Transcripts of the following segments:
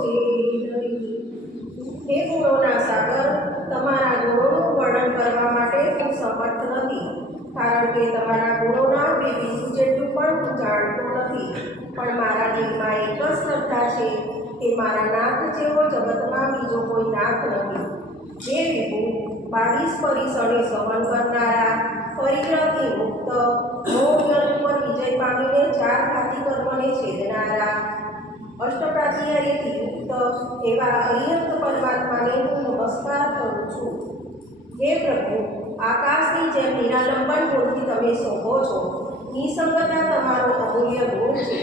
છે હે ગુણોના સાગર, તમારા ગુણોનું વર્ણન કરવા માટે હું સમર્થ નથી, કારણ કે તમારા ગુણોના બે બીજું જેટલું પણ હું જાણતો નથી. પણ મારા દિલમાં એક જ શ્રદ્ધા છે કે મારા નાથ જેવો જગતમાં બીજો કોઈ નાથ નથી. જે વિભુ, બાવીસ પરિસરે સહન કરનારા, પરિગ્રહથી મુક્ત મોહજન પર વિજય પામીને ચાર ખાતી કર્મને છેદનારા અષ્ટપ્રાચીયરીથી યુક્ત એવા અરિહંત પરમાત્માને હું નમસ્કાર કરું છું. હે પ્રભુ, આકાશની જેમ નિરાલંબન ગુણથી તમે શોભો છો. નિસંગતા તમારો અમૂલ્ય ગુણ છે.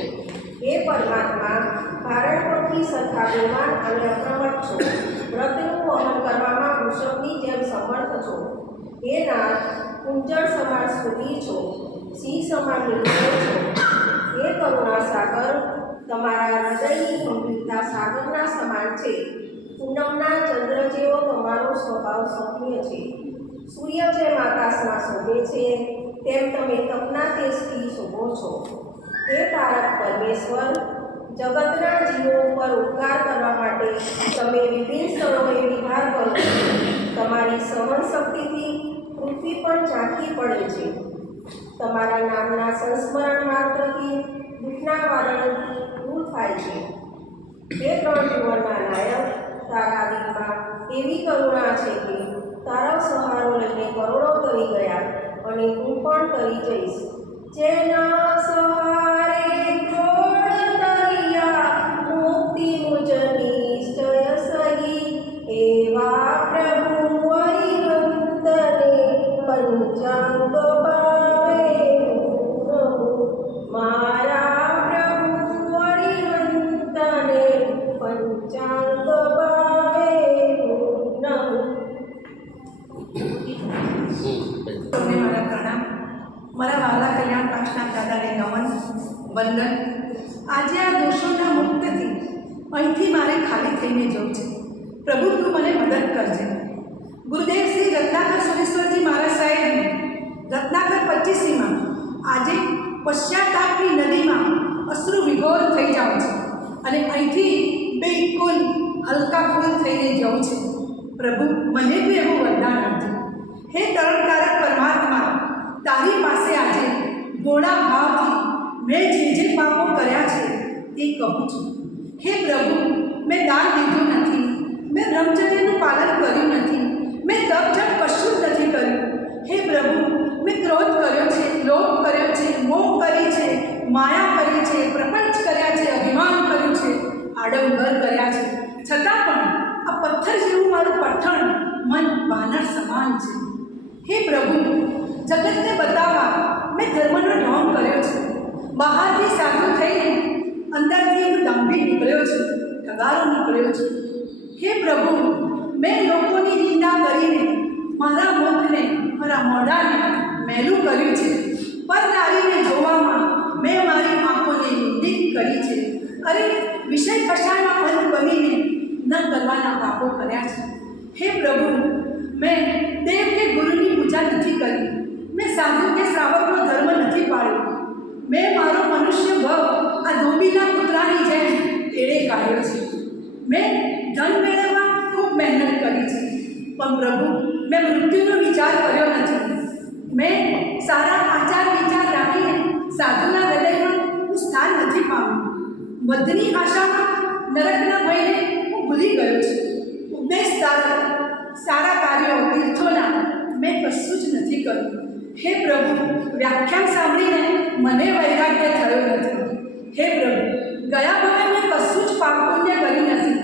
હે પરમાત્મા, ભારણ પક્ષી સરખા ગુણવાન અને અક્રમક છો. વ્રતનું વહન કરવામાં વૃષભની જેમ સમર્થ છો. હે નાથ કુંજળ સમાન સુધી છો. સિંહ સમાન નિર્ણય છો. હે કરુણા સાગર તમારા હૃદયની ગંભીરતા સાગરના સમાન છે. પૂનમના ચંદ્ર જેવો તમારો સ્વભાવ સૌમ્ય છે. સૂર્ય જેમ આકાશમાં શોભે છે, તેમ તમે તપના તેજથી શોભો છો. હે તારક પરમેશ્વર, જગતના જીવો ઉપર ઉપકાર કરવા માટે તમે વિભિન્ન સ્થળોએ વિહાર કરો છો. તમારી શ્રવણ શક્તિથી પૃથ્વી પણ ઝાંખી પડે છે. તમારા નામના સંસ્મરણ માત્રથી દુઃખના વારણથી દૂર થાય છે. તે ત્રણ જીવનના નાયક તારા દિલમાં એવી કરુણા છે કે તારા સહારો લઈને કરોડો તરી ગયા અને હું પણ તરી જઈશ. જેના સહારે મદદ કરજે. ગુરુદેવ શ્રી રત્નાકર સુરેશ્વરજી મારા સાહેબ રત્નાકર પચીસીમાં આજે પશ્ચાતાપની નદીમાં અશ્રુ વિભોર થઈ જાઉં છે અને અહીંથી બિલકુલ હલકા ફૂલ થઈને જવું છે. પ્રભુ, મને બી એવું વરદાન આપજે. હે તરણકારક પરમાત્મા, તારી પાસે આજે ભોળા ભાવથી મેં જે જે પાપો કર્યા છે તે કહું છું. હે પ્રભુ, મેં દાન દીધું નથી. મેં બ્રહ્મચર્યનું પાલન કર્યું નથી. મેં તપ જપ કશું નથી કર્યું. હે પ્રભુ, મેં ક્રોધ કર્યો છે, લોભ કર્યો છે, મોહ કરી છે, માયા કરી છે, પ્રપંચ કર્યા છે, અભિમાન કર્યું છે, આડંબર કર્યા છે. છતાં પણ આ પથ્થર જેવું મારું પઠણ મન વાનર સમાન છે. હે પ્રભુ, જગતને બતાવવા મેં ધર્મનો ઢોંગ કર્યો છે. બહારથી સાધુ થઈને અંદરથી હું દાંભી નીકળ્યો છું ઠગારો નીકળ્યો છું. હે પ્રભુ, મેં લોકોની નિંદા કરીને, મારા મુખને મારા મોઢાને મેલું કર્યું છે. પર નારીને જોવામાં મેં મારી આંખોને નિંદિત કરી છે. અરે, વિષય કશાના અંત બનીને ન કરવાના પાપો કર્યા છે. હે પ્રભુ, મેં દેવ કે ગુરુની પૂજા નથી કરી. મેં સાધુ કે શ્રાવકનો ધર્મ નથી પાળ્યો. મેં મારો મનુષ્ય ભવ આ ધોબીના કૂતરાની જેમ એળે કાઢ્યો છે. મેં ધન મેળવવા ખૂબ મહેનત કરી છે. પણ પ્રભુ, મેં મૃત્યુનો વિચાર કર્યો નથી. મેં સારા આચાર વિચાર રાખીને સાધુના હૃદયમાં હું સ્થાન નથી પામ્યું. વધની આશામાં નરકના ભયને હું ભૂલી ગયો છું. ઉપદેશ સારા સારા કાર્યો તીર્થોના મેં કશું જ નથી કર્યું. હે પ્રભુ, વ્યાખ્યાન સાંભળીને મને વૈરાગ્ય થયો નથી. હે પ્રભુ, ગયા ભવે મેં કશું જ પાપ પુણ્ય કર્યું નથી.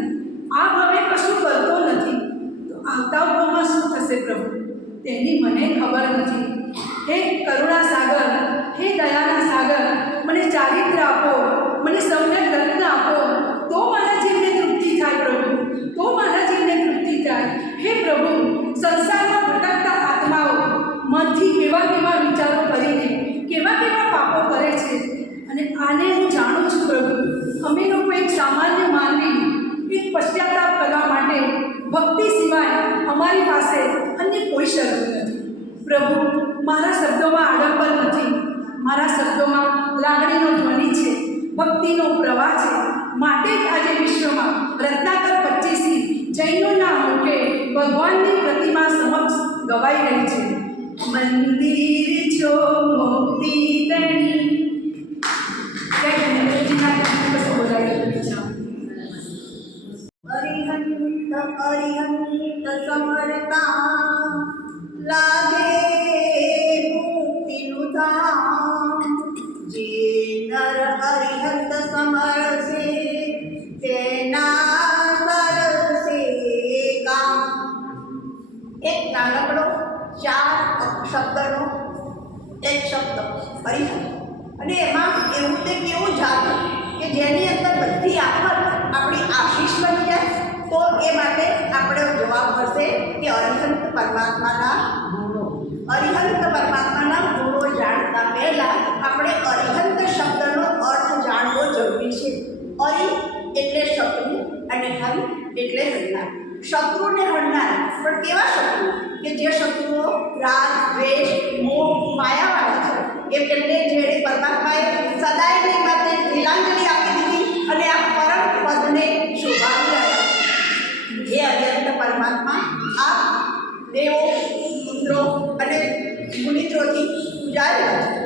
આ ભાવે કશું કરતો નથી. તો આવતા ભાવમાં શું થશે પ્રભુ? તેની મને ખબર નથી. હે કરુણા સાગર, હે દયાના સાગર, મને ચારિત્ર આપો, મને સમ્યક રત્ન આપો. તો મારા જીવને તૃપ્તિ થાય પ્રભુ. તો મારા જીવને તૃપ્તિ થાય. હે પ્રભુ, સંસારમાં ભટકતા આત્માઓ, મનથી કેવા કેવા વિચારો કરીને કેવા કેવા પાપો કરે છે. અને આને હું જાણું છું પ્રભુ. અમે લોકો એક સામાન્ય માનવી પશ્ચાતાપ કરવા માટે ભક્તિ સિવાય અમારી પાસે અન્ય કોઈ શરત નથી. પ્રભુ, મારા શબ્દોમાં આડંબર નથી. મારા શબ્દોમાં લાગણીનો ધ્વનિ છે, ભક્તિનો પ્રવાહ છે. માટે જ આજે વિશ્વમાં રત્નાકર પચીસી જૈનોના મુખે ભગવાનની પ્રતિમા સમક્ષ ગવાઈ રહી છે. મંદિર છો મુક્તિ તેની અરિહંત સમરતા લાગે મુક્તિનું ધામ જે નર અરિહંત સમરશે તેના સરસે કામ એક નાનકડો ચાર શબ્દનો એક શબ્દ અરિહંત અને એમાં એવું તે કેવું જાતું કે જેની અંદર બધી આફત આપણી આશીષ બની જાય તો એ માટે આપણે જવાબ મળશે કે અરિહંત પરમાત્માના ગુણો અરિહંત પરમાત્માના ગુણો જાણતા પહેલાં આપણે અરિહંત શબ્દનો અર્થ જાણવો જરૂરી છે અરિ એટલે શત્રુ અને હરિ એટલે હરનાર શત્રુને હરનાર પણ કેવા શત્રુ? કે જે શત્રુઓ રાગ, દ્વેષ, મોહ, માયાવાળા છે. એ એમને જેણે પરમાત્માએ સદાયની માટે તિલાંજલિ આપી દીધી અને આ પરમ પદને શોભાવી રહ્યા. હે અત્યંત પરમાત્મા, આ દેવો, પુત્રો અને મુનિત્રોથી પૂજાયેલા છે.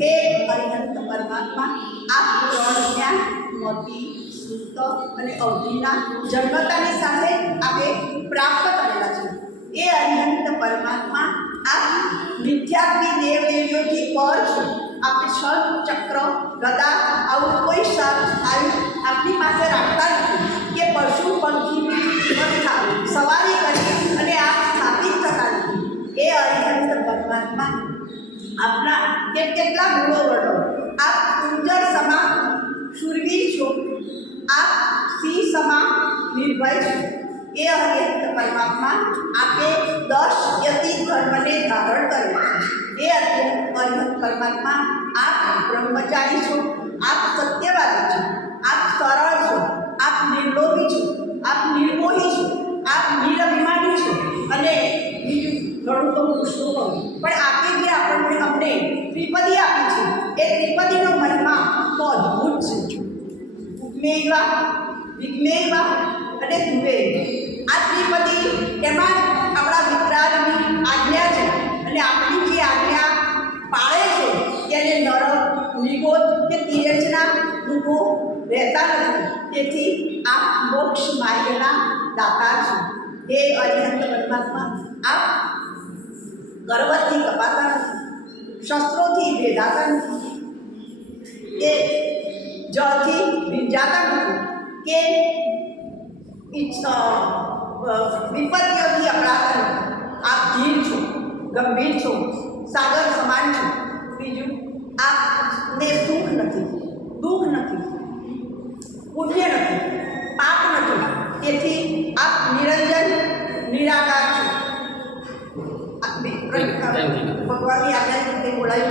હે અરિહંત પરમાત્મા, આ ત્રણ જ્ઞાન મોતી સુત અને અવધિના જન્મતાની સાથે આપે પ્રાપ્ત કરેલા છે. એ અરિહંત પરમાત્મા આ મિથ્યાત્મી દેવદેવીઓથી પર છે. આપણે છલ ચક્ર, ગદા આવું કોઈ સાર આવી આપણી પાસે રાખતા નથી કે પશુ પંખી સવારી કરી અને આ સ્થાપિત થતા નથી. એ અરિહંત પરમાત્મા આપના કે કેટલા ગુણો વડો. આ કુંજર સમા શુરવીર છો. આપ સિંહ સમા નિર્ભય છો. એ અંગે પરમાત્મા આપે દસ યતિ ધર્મને ધારણ કર્યો છે. એ અંગે પરમાત્મા આપ બ્રહ્મચારી છો. આપ સત્યવાદી છો. આપ સરળ છો. આપ નિર્લોભી છો. આપ નિર્મોહી છો. આપ નિરભિમાની છો. અને બીજું ઘણું તો હું હોય પણ આપે જે આપણને અમને ત્રિપદી આપી છે, એ ત્રિપદીનો મહિમા તો અદ્ભુત છે વિઘ્નેવા અને ધુવે આ ત્રિપદી એમાં આપણા વિતરાજની આજ્ઞા છે અને આપણી જે આજ્ઞા પાળે છે, તેને નરક નિગોદ કે તિરચના દુઃખો રહેતા નથી. તેથી આ મોક્ષ માર્ગના દાતા છે. હે અરિહંત પરમાત્મા, આપ ગર્વથી કપાતા નથી, શસ્ત્રોથી ભેદાતા નથી. કે જળથી ભીંજાતા નથી કે ઈચ્છા વિપત્તિઓથી અકળાતા નથી આપ ધીર છો ગંભીર છો સાગર સમાન છો બીજું આપને સુખ નથી દુઃખ નથી પુણ્ય નથી પાપ નથી તેથી આપ નિરંજન નિરાકાર છો। આ બે- ભગવાનની આજ્ઞા તે બોલાવી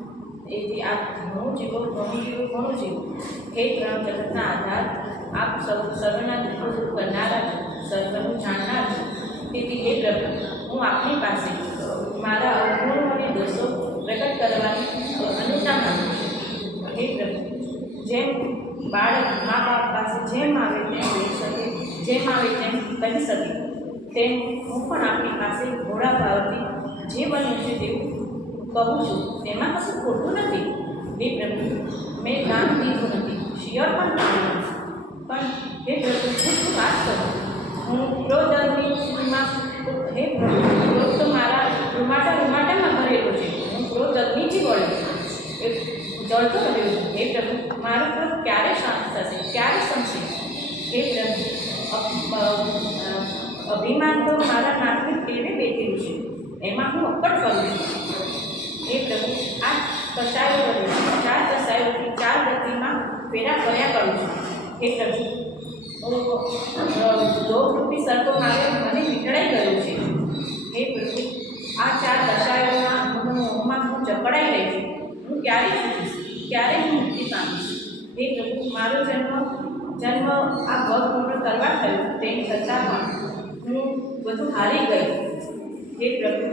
એથી આપ ઘણું જીવો ઘણું જીવો ઘણું જીવો હે ત્રણ જગતના આધાર આપ સૌ સર્વના દુઃખો દૂર કરનારા છો સર્વનું જાણનાર છો તેથી હે પ્રભુ હું આપની પાસે મારા અવગુણો અને દોષો પ્રગટ કરવાની અનુતા માંગુ છું હે પ્રભુ જેમ બાળક મા બાપ પાસે જેમ આવે તેમ રહી શકે જેમ આવે તેમ કહી શકે તેમ હું પણ આપણી પાસે ઘોડા ભાવથી જે બન્યું છે તેવું કહું છું, તેમાં કશું ખોટું નથી. હે પ્રભુ, મેં કામ દીધું નથી. શિયર પણ કર્યું પણ હે પ્રભુ શું વાત કરું? હું ક્રોધની સ્થિતિમાં હે પ્રભુ, ક્રોધ તો મારા રૂમાટા રૂમાટામાં ભરેલો છે. હું ક્રોધ અગ્નિથી વળ્યો એ જળતો રહ્યો છું. હે પ્રભુ, મારો ક્રોધ ક્યારે શાંત થશે? ક્યારે સમશે? હે પ્રભુ અભિમાન તો મારા નાકની ટેવે બેઠેલું છે. એમાં હું અક્કડ ફરું છું. હે પ્રભુ આ કસાયો ચાર કસાયોથી ચાર ગતિમાં ફેરા કર્યા કરું છું. હે પ્રભુ જોગરૂપી સર્પો મારે મને વીંટળાઈ ગયો છે. હે પ્રભુ આ ચાર હું મોહમાં હું જકડાઈ રહી છું. હું ક્યારે છૂટીશ હું મુક્તિ પામીશ? હે પ્રભુ મારો જન્મ જન્મ આ ગૌ પૂર્ણ કરવા થયો તેમ છતાં પણ હું બધું હારી ગઈ. હે પ્રભુ,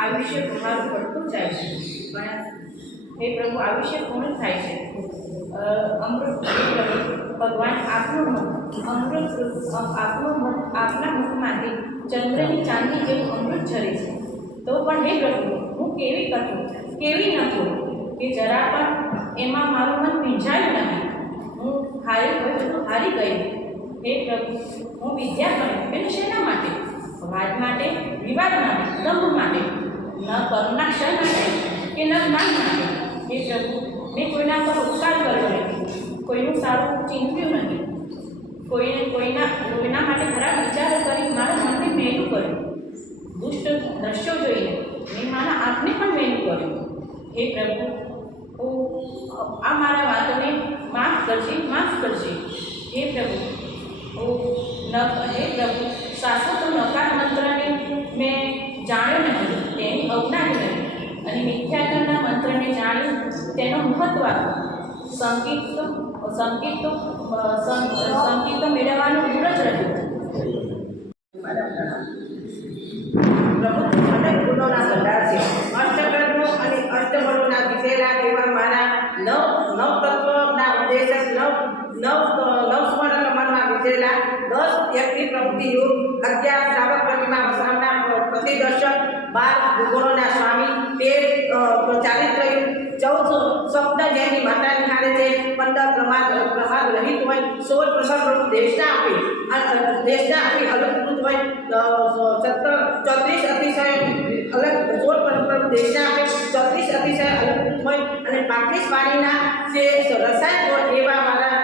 આયુષ્ય તમારું પડતું જાય છે. પણ હે પ્રભુ, આયુષ્ય પૂર્ણ થાય છે. અમૃત પ્રભુ, ભગવાન આપનું મુખ અમૃત આપનું મુખ આપના મુખમાંથી ચંદ્રની ચાંદી જેવું અમૃત ઝરે છે. તો પણ હે પ્રભુ, હું કેવી કઠું કેવી નથું કે જરા પણ એમાં મારું મન ભીંજાયું નહીં. હું હારી ગયું, હારી ગઈ. હે પ્રભુ, હું વિદ્યા કરું એટલે શેના માટે? વાદ માટે, વિવાદ માટે દંભ માટે, ન કરુણા ક્ષણ માટે કે ન જ્ઞાન માટે. હે પ્રભુ મેં કોઈના પર ઉપકાર કર્યો નથી કોઈનું સારું ચીંત્યું નથી કોઈને, કોઈના કોઈના માટે ખરાબ વિચારો કરી મારા મનને મેલું કર્યું. દુષ્ટ દ્રશ્યો જોઈને મેં મારા આંખને પણ મેલું કર્યું. હે પ્રભુ હું આ મારા વાતોને માફ કરજે માફ કરજે. હે પ્રભુ, ઓ, ન, હે પ્રભુ શાશ્વત નકાર મંત્રને મેં જાણ્યો નહીં તેની અવજ્ઞાની નહીં અને મિથ્યાજનના મંત્રને જાણ્યું તેનો મહત્વ સંગીત સંગીત સંગીત મેળવવાનું દૂર જ રહ્યું. પ્રભુ ગુણોના ભંડાર છે અષ્ટકર્મો અને અષ્ટબળોના વિશેલા એવા મારા નવ નવ તત્વના ઉદ્દેશક નવ નવ નવ સ્મરણ મનમાં વિશેલા દસ વ્યક્તિ પ્રવૃત્તિઓ અગિયાર શ્રાવક પ્રતિમા વસાવના પ્રતિદર્શક બાર ગુણોના સ્વામી તેર અ, ચારિત્રયુગ ચૌદ સ્વપ્ન જેની માતા નિહાળે છે પંદર પ્રમાદ પ્રમાદ હોય સોળ પ્રસંગ દેશના આપી દેશના આપી અલંકૃત હોય સત્તર ચોત્રીસ અતિશય અલગ સોળ પ્રભુ દેશના આપે ચોત્રીસ અતિશય અલંકૃત હોય અને પાંત્રીસ વાણીના જે રસાયણ હોય એવા મારા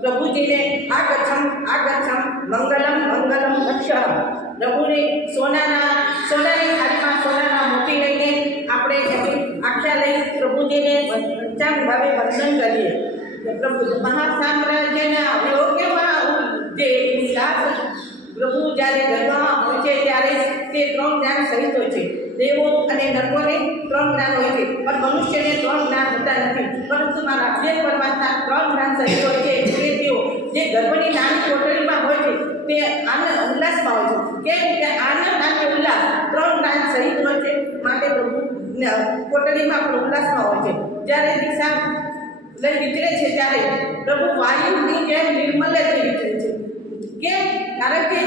પ્રભુજીને આ ગચ્છમ આ ગચ્છમ મંગલમ મંગલમ લક્ષ્ય પ્રભુને સોનાના સોનાની થાળીમાં સોનાના મોતી લઈને આપણે આખ્યા લઈ પ્રભુજીને પંચાંગ ભાવે વંદન કરીએ. પ્રભુ મહાસામ્રાજ્યના કેવા જે વિલાસ પ્રભુ જ્યારે ગર્ભમાં હોય છે ત્યારે તે ત્રણ જ્ઞાન સહિત હોય છે. દેવો અને નર્કોને ત્રણ જ્ઞાન હોય છે. પણ મનુષ્યને ત્રણ જ્ઞાન હોતા નથી. પરંતુ મારા અભ્યાસ પરમાત્મા ત્રણ જ્ઞાન સહિત હોય છે. એટલે તેઓ જે ગર્ભની નાની કોટડીમાં હોય છે, તે આનંદ ઉલ્લાસમાં હોય છે. કેમ કે આનંદ અને ઉલ્લાસ ત્રણ જ્ઞાન સહિત હોય છે. માટે પ્રભુ કોટડીમાં પણ ઉલ્લાસમાં હોય છે. જ્યારે દીક્ષા લઈ નીકળે છે ત્યારે પ્રભુ વાયુની જેમ નિર્મલ થઈ નીકળે છે. કેમ? કારણ કે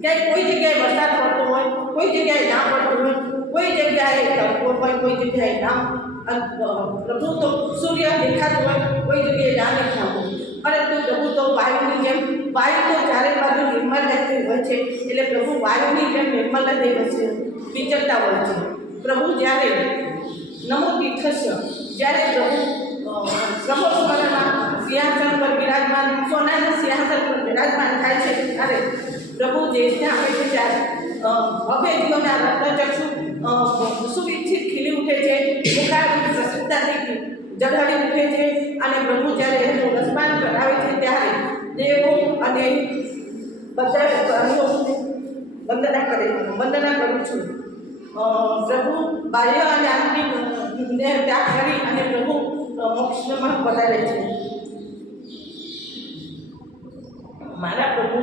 ક્યાંય કોઈ જગ્યાએ વરસાદ પડતો હોય, કોઈ જગ્યાએ ના પડતો હોય, કોઈ જગ્યાએ તડકો હોય, કોઈ જગ્યાએ ના પ્રભુ તો સૂર્ય દેખાતો હોય, કોઈ જગ્યાએ ના દેખાતો પરંતુ પ્રભુ તો વાયુની જેમ, વાયુ તો ચારે બાજુ નિર્મલ રહેતી હોય છે, એટલે પ્રભુ વાયુની જેમ નિર્મલ થઈ હોય છે, વિચરતા હોય છે. પ્રભુ જ્યારે નમો તીર્થસ્ય જ્યારે સોનાના સિંહાસન પર બિરાજમાન થાય છે. ત્યારે પ્રભુ દેશને આપે છે ત્યારે જીવનના રત્નચક્ષુ સુવિકસિત ખીલી ઉઠે છે મુખારવિંદ પ્રસિદ્ધતાથી જગાડી ઉઠે છે, અને પ્રભુ જ્યારે એનું રસપાન કરાવે છે ત્યારે દેવો અને બધા પ્રાણીઓ વંદના કરે, વંદના કરું છું. પ્રભુ બાહ્ય અને આત્મિક ત્યાગ કરી અને પ્રભુ મોક્ષમાં વધારે છે. મારા પ્રભુ.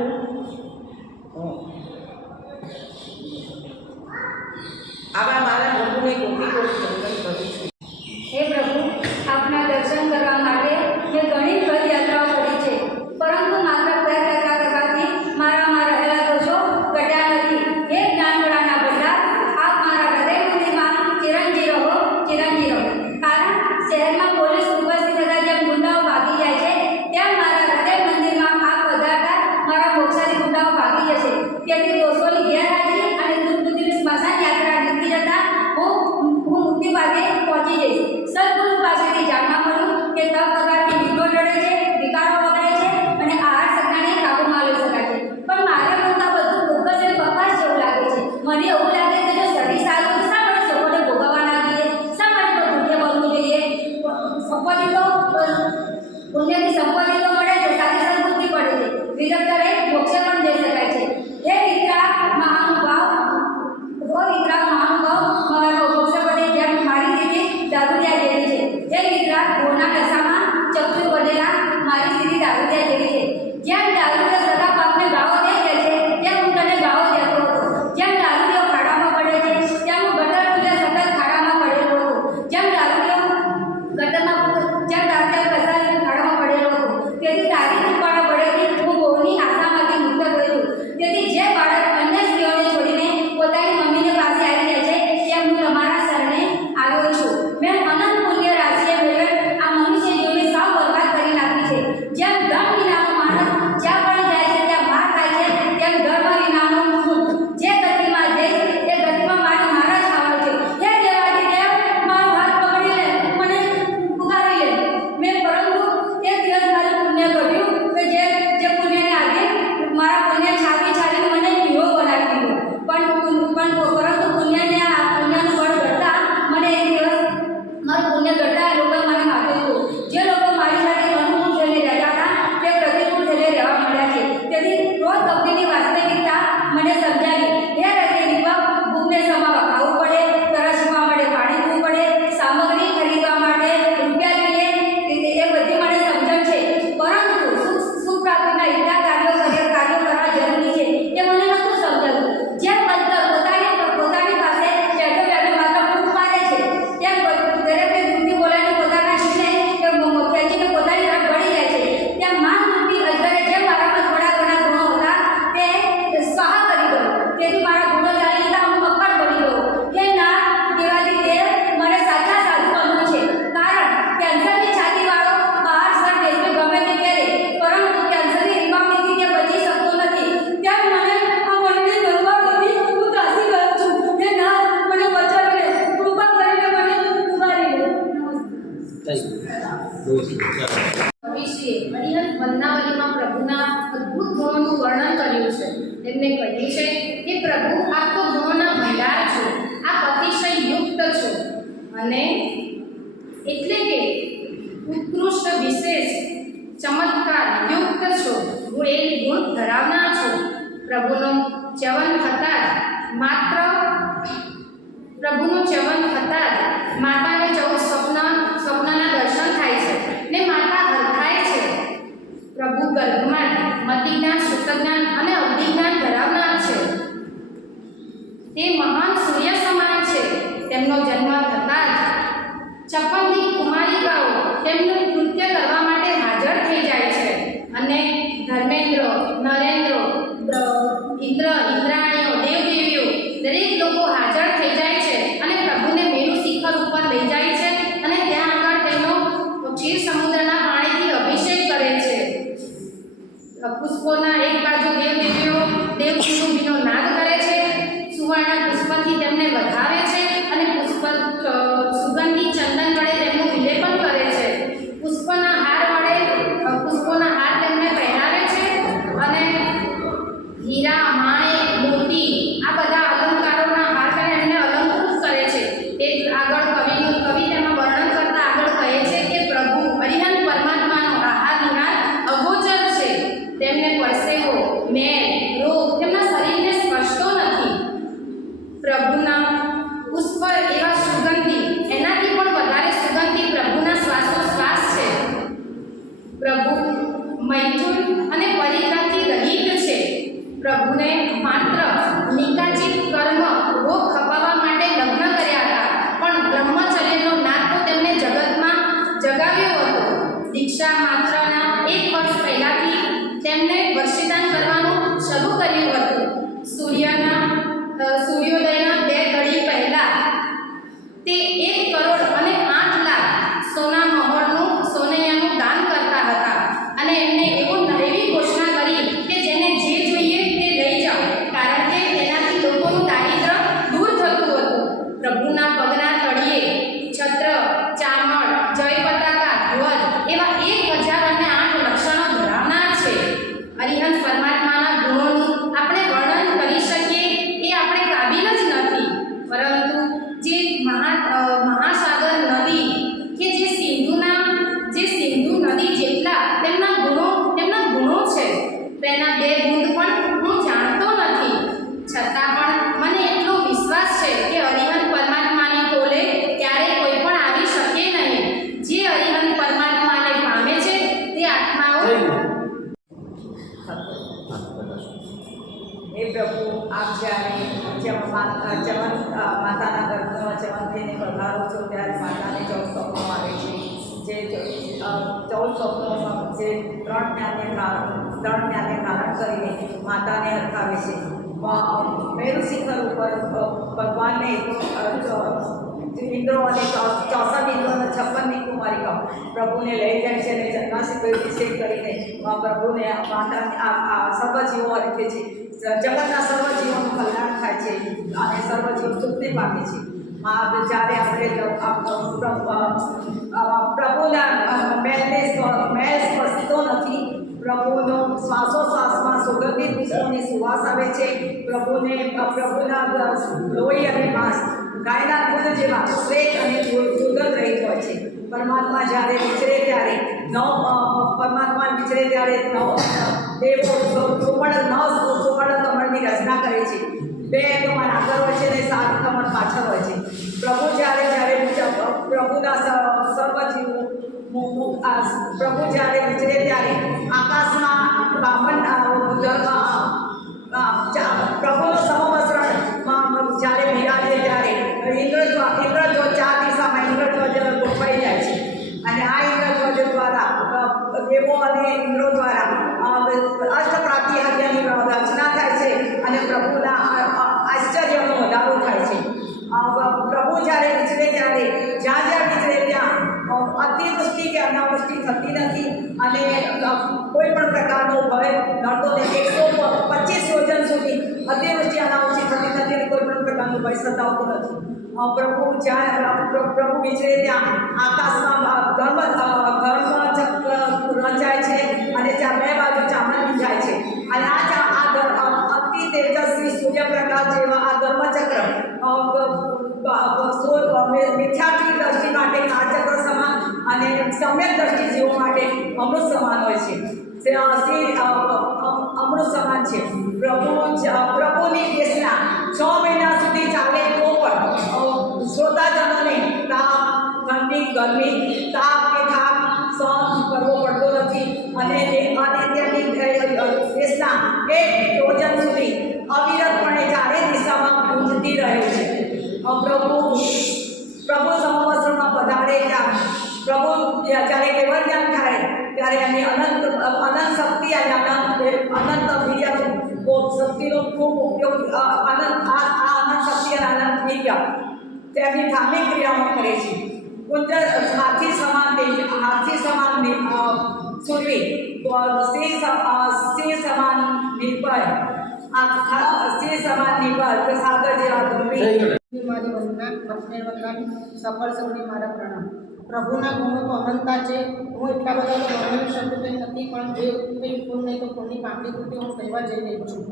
આવા મારા પ્રભુને કોટી કોટી વંદન કરું adelante, પ્રભુને લઈ જાય છે અને જન્માસી જન્માષ્ટમી કરીને પ્રભુને માતા સર્વજીવો અર્થે છે. જગતના સર્વજીવોનું કલ્યાણ થાય છે અને સર્વજીવ સુખને પામે છે. જ્યારે આપણે પ્રભુના મેલને મેલ સ્પર્શતો નથી. પ્રભુનો શ્વાસોશ્વાસમાં સુગંધિત પુષ્પોની સુવાસ આવે છે. પ્રભુને પ્રભુના લોહી અને માંસ ગાયના દૂધ જેવા શ્રેષ્ઠ અને દુર્ગંધ રહી હોય છે. પરમાત્મા જ્યારે વિચરે ત્યારે નવ પરમાત્મા વિચરે ત્યારે નવ દેવો સુવર્ણ નવ સુવર્ણ કમળની રચના કરે છે. બે કમળ આગળ હોય છે અને સાત કમળ પાછળ હોય છે. પ્રભુ જ્યારે જ્યારે પ્રભુના સર્વ જીવો પ્રભુ જ્યારે વિચરે ત્યારે આકાશમાં બ્રાહ્મણ પ્રભુ સમવસરણ જ્યારે મેળાવીએ ત્યારે ઇન્દ્ર ઇન્દ્ર અને ઇન્દ્રો દ્વારા અષ્ટપ્રાપ્તિ હત્યાની રચના થાય છે અને પ્રભુના આશ્ચર્યનો વધારો થાય છે. પ્રભુ જ્યારે વિચરે ત્યારે, જ્યાં જ્યાં વિચરે ત્યાં અતિવૃષ્ટિ કે અનાવૃષ્ટિ થતી નથી અને કોઈ પણ પ્રકારનો ભય નડતો નથી એકસો પચીસ યોજન સુધી અતિવૃષ્ટિ અનાવૃષ્ટિ થતી નથી અને કોઈ પણ પ્રકારનો ભય સતાવતો નથી. પ્રભુ જ્યાં, પ્રભુ વિજય ત્યાં. આકાશમાં ધર્મ ધર્મ ચક્ર રચાય છે અને જ્યાં બે બાજુ ચામડા વિંજાય છે. અને આ આ અતિ તેજસ્વી સૂર્યપ્રકાશ જેવા આ ધર્મચક્ર મિથ્યાથી દ્રષ્ટિ માટે આ ચક્ર સમાન અને સમ્યક દ્રષ્ટિ જીવો માટે અમૃત સમાન હોય છે. તે શ્રી અમૃત સમાન છે. પ્રભુ પ્રભુની દેશના છ મહિના અ, શ્રોતાજનોને તાપ ઠંડી ગરમી તાપ કે થાક સહન કરવો પડતો નથી. અને તે- અને તેમની અ, અ, દેશના એક યોજન સુધી અવિરતપણે ચારે દિશામાં ગુંજતી રહે છે. પ્રભુ પ્રભુ સમવસ્ત્રમાં પધારે ત્યાં. પ્રભુ જ્યારે કેવળજ્ઞાન થાય ત્યારે એની અનંત અનંત શક્તિ અને અનંત અનંત વીર્ય શક્તિનો ખૂબ ઉપયોગ અનંત આ અનંત શક્તિ અને અનંત વીર્ય તેની ધાર્મિક ક્રિયાઓ કરે છે. કુંજર હાથી સમાન હાથી સમાન સુરવી સિંહ સિંહ સમાન નિર્ભય સિંહ સમાન નિર્ભય કે સાગર જેવા ગંભીર મારી વંદના ભક્તને વંદન સફળ સૌની મારા પ્રણામ. પ્રભુના ગુણો તો અનંતા છે. હું એટલા બધા તો વર્ણવી શકું તેમ નથી પણ જે કંઈ નહીં તો કોની પાપી કૃત્ય હું કહેવા જઈ રહી છું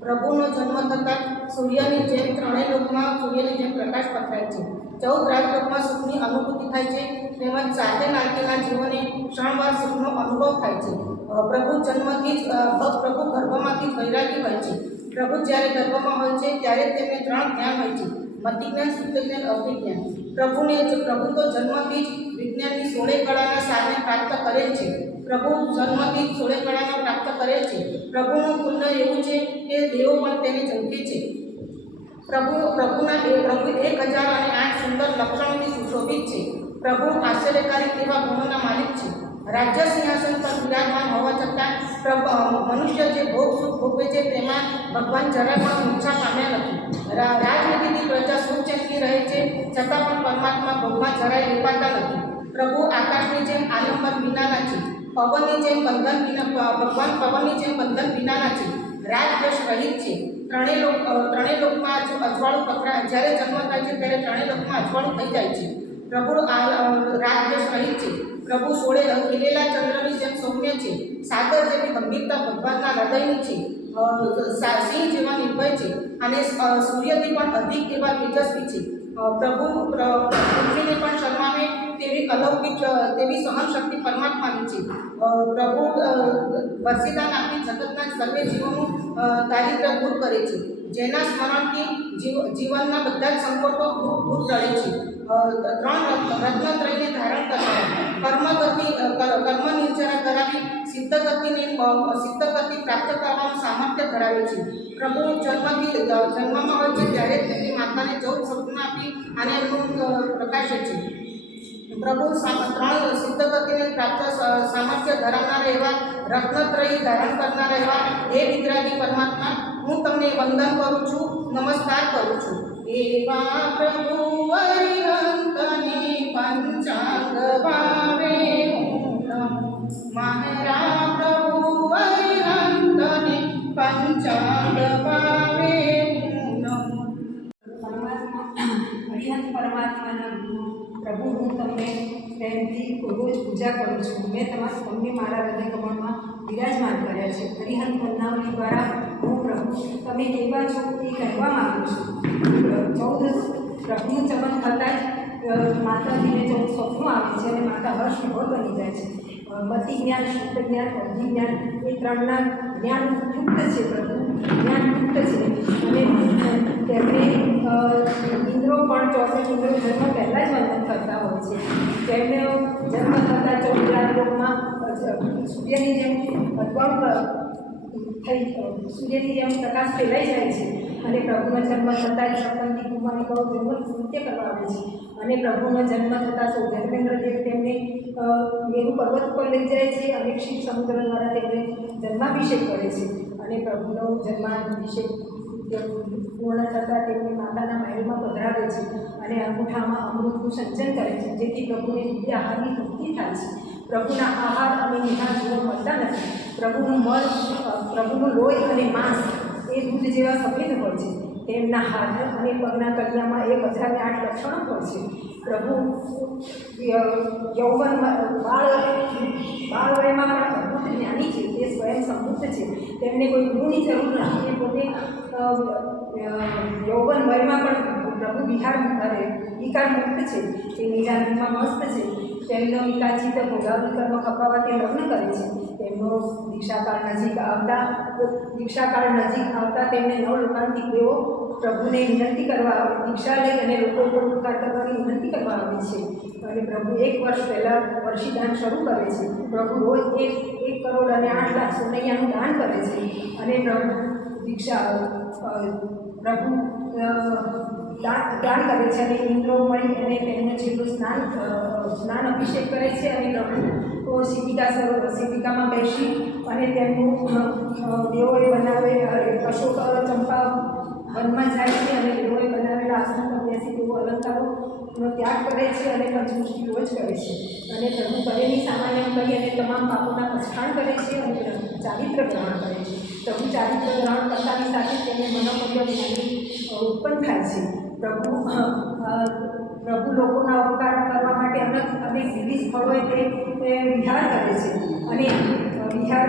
પ્રભુનો જન્મ થતાં સૂર્યની જેમ ત્રણેય લોકમાં સૂર્યની જેમ પ્રકાશ પથરાય છે. ચૌદ રાજલોકમાં સુખની અનુભૂતિ થાય છે, તેમજ સાથે નાખેલા જીવોને ક્ષણવાર સુખનો અનુભવ થાય છે. પ્રભુ જન્મથી જ પ્રભુ ગર્ભમાંથી જ વૈરાગી હોય છે. પ્રભુ જ્યારે ગર્ભમાં હોય છે, ત્યારે તેમને ત્રણ જ્ઞાન હોય છે. મતિ જ્ઞાન શુદ્ધ જ્ઞાન અભિજ્ઞાન પ્રભુને પ્રભુ તો જન્મથી જ વિજ્ઞાનની સોળે કળાના સારને પ્રાપ્ત કરેલ છે. પ્રભુ જન્મથી જ સોળે કળાના પ્રાપ્ત કરેલ છે. પ્રભુનું પુણ્ય એવું છે કે દેવો પણ તેને ઝંખે છે. પ્રભુ, પ્રભુના એ, પ્રભુ એક હજાર અને આઠ સુંદર લક્ષણોથી સુશોભિત છે. પ્રભુ આશ્ચર્યકારી તેવા ગુણોના માલિક છે. રાજ્ય સિંહાસન પર વિરાજમાન હોવા છતાં પ્રભુ મનુષ્ય જે ભોગ સુખ ભોગવે છે તેમાં ભગવાન જરા પણ ઈચ્છા પામ્યા નથી. રાજનીતિની પ્રજા સુખ ચેતવી રહે છે, છતાં પણ પરમાત્મા ભોગમાં જરાય લેપાતા નથી. પ્રભુ આકાશની જેમ આલંબન વિનાના છે. પવનની જેમ બંધન વિના ભગવાન પવનની જેમ બંધન વિનાના છે. રાજદોષ રહિત છે. ત્રણેય લોક ત્રણેય લોકમાં અજ- અજવાળું પકડા જ્યારે જન્મ થાય છે ત્યારે ત્રણેય લોકમાં અજવાળું થઈ જાય છે. પ્રભુ આ રાજદોષ રહિત છે. પ્રભુ સોળે ખીલેલા ચંદ્રની જેમ સૌમ્ય છે. સાગર જેવી ગંભીરતા ભગવાનના હૃદયની છે. સિંહ જેવા નિર્ભય છે. અને સૂર્યથી પણ અધિક એવા તેજસ્વી છે. પ્રભુ પૃથ્વીને પણ શરમાવે તેવી અલૌકિક તેવી તેવી સહનશક્તિ પરમાત્માની છે. પ્રભુ વસીદાન આપી જગતના સર્વે જીવોનું દારિદ્ર દૂર કરે છે. જેના સ્મરણથી જીવ, જીવનના બધા જ સંકોટો દૂર રહે છે. ત્રણ રત્ન- રત્નત્રયને ધારણ કરવાના કર્મગતિ કર્મ નિર્જરા કરાવી સિદ્ધ ગતિ પ્રાપ્ત કરવાનું સામર્થ્ય ધરાવે છે. પ્રભુ જન્મથી જન્મમાં હોય છે ત્યારે તેની માતાને ચૌદ સપના આપી અને એમનું પ્રકાશે છે. પ્રભુ ત્રણ સિદ્ધગતિને પ્રાપ્ત સામર્થ્ય ધરાવનાર એવા રત્નત્રયી ધારણ કરનાર એવા એ વિદ્રાગી પરમાત્મા, હું તમને વંદન કરું છું, નમસ્કાર કરું છું એવા પ્રભુ અરિહંતને પંચાંગ ભાવે. મારા પ્રભુ અરિહંતને પંચાંગ ભાવે હરિહંત પરમાત્માના પ્રભુ, હું તમને પ્રેમથી રોજ પૂજા કરું છું. મેં તમારા તમને મારા હૃદય કમળમાં બિરાજમાન કર્યા છે. હરિહંત વંદનાવલી દ્વારા હું પ્રભુ, તમે કેવા છો એ કહેવા માગું છું. ચૌદ પ્રભુનું ચમન થતાં જ માતાજીને ચૌદ સ્વપ્નો આવે છે અને માતા હર્ષ વિભોર બની જાય છે. મતિ જ્ઞાન, શુદ્ધ જ્ઞાન અધિ જ્ઞાન, એ ત્રણના જ્ઞાન યુક્ત છે પ્રભુ. જ્ઞાન યુક્ત છે. અને તેમને ઇન્દ્રો પણ ચોસઠ ઇન્દ્રો જન્મ પહેલાં જ વંદન કરતા હોય છે. તેમને જન્મ થતાં ચૌદ લોકમાં સૂર્યની જેમ અથવા થઈ સૂર્યની જેમ પ્રકાશ ફેલાઈ જાય છે અને પ્રભુનો જન્મ થતાં જ સપનથી કુમારિકાઓ જન્મ નૃત્ય કરવા આવે છે. અને પ્રભુનો જન્મ થતાં સૌધર્મેન્દ્રદેવ તેમને મેરુ પર્વત પર લઈ જાય છે અને ક્ષીર સમુદ્ર દ્વારા તેમને જન્માભિષેક કરે છે. અને પ્રભુનો જન્માભિષેક પૂર્ણ થતાં તેમને માતાના મહેલમાં પધરાવે છે અને અંગૂઠામાં અમૃતનું સંચન કરે છે, જેથી પ્રભુને દિવ્ય આહારની તૃપ્તિ થાય છે. પ્રભુના આહાર અને નિધાન જોવા મળતા નથી. પ્રભુનું મળ, પ્રભુનું લોહી અને માંસ એ દૂધ જેવા સફેદ હોય છે. તેમના હાથ અને પગના તળિયામાં એ બધાને આઠ લક્ષણો હોય છે. પ્રભુ યૌવનમાં, બાળ બાળ વયમાં પણ અદ્ભુત જ્ઞાની છે. તે સ્વયં સમૃદ્ધ છે. તેમને કોઈ ગુણની જરૂર નથી. પોતે યૌવન વયમાં પણ પ્રભુ વિહાર અરે વિકાર મુક્ત છે. તે નિરાનંદમાં મસ્ત છે. તેમનો વિકાસચિત ભોગાવી કર્મ ખપાવા તે લગ્ન કરે છે. તેમનો દીક્ષાકાળ નજીક આવતા, દીક્ષાકાળ નજીક આવતા તેમને નવ લોકાંતિક દેવો પ્રભુને વિનંતી કરવા આવે. દીક્ષા લઈ અને લોકો ઉપકાર કરવાની વિનંતી કરવા આવે છે. અને પ્રભુ એક વર્ષ પહેલાં વર્ષીદાન શરૂ કરે છે. પ્રભુ રોજ એક એક કરોડ અને આઠ લાખ સોનૈયાનું દાન કરે છે. અને પ્રભુ દીક્ષા પ્રભુ દાન કરે છે અને ઇન્દ્રો મળી અને તેમને જેટલું સ્નાન સ્નાન અભિષેક કરે છે અને પ્રભુ શિવિકા સર શિવિકામાં બેસી અને તેમનું દેવોએ બનાવે અશોક ચંપા વનમાં જાય છે અને દેવોએ બનાવેલા આસન બેસી તેઓ અલંકારોનો ત્યાગ કરે છે અને પંચમુષ્ટિ રોજ કરે છે. અને પ્રભુ કરેલી સામાન્ય કરી અને તમામ પાપોના પછાણ કરે છે અને ચારિત્ર પ્રમાણ કરે છે. પ્રભુ ચારિત્ર ગ્રહણ કરતાની સાથે તેને જ્ઞાની ઉત્પન્ન થાય છે. પ્રભુ પ્રભુ લોકોના ઉપકાર કરવા માટે અલગ અનેક વિવિધ સ્થળોએ તે વિહાર કરે છે. અને વિહાર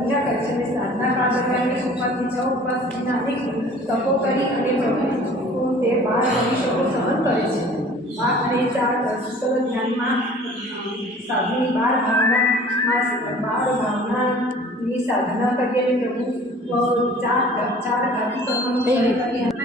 વિહાર કરે છે. અને સાધના કાળ દરમિયાન ઉપવાસથી છ ઉપવાસ અનેક તપો કરી અને પ્રભુ તે બાર ભવિષ્યો સહન કરે છે. આ અને ચાર ધ્યાનમાં સાધુની બાર ભાવના બાર ભાવનાની સાધના કરી અને પ્રભુ ચાર ચાર ઘાતી કર્મનું કરી.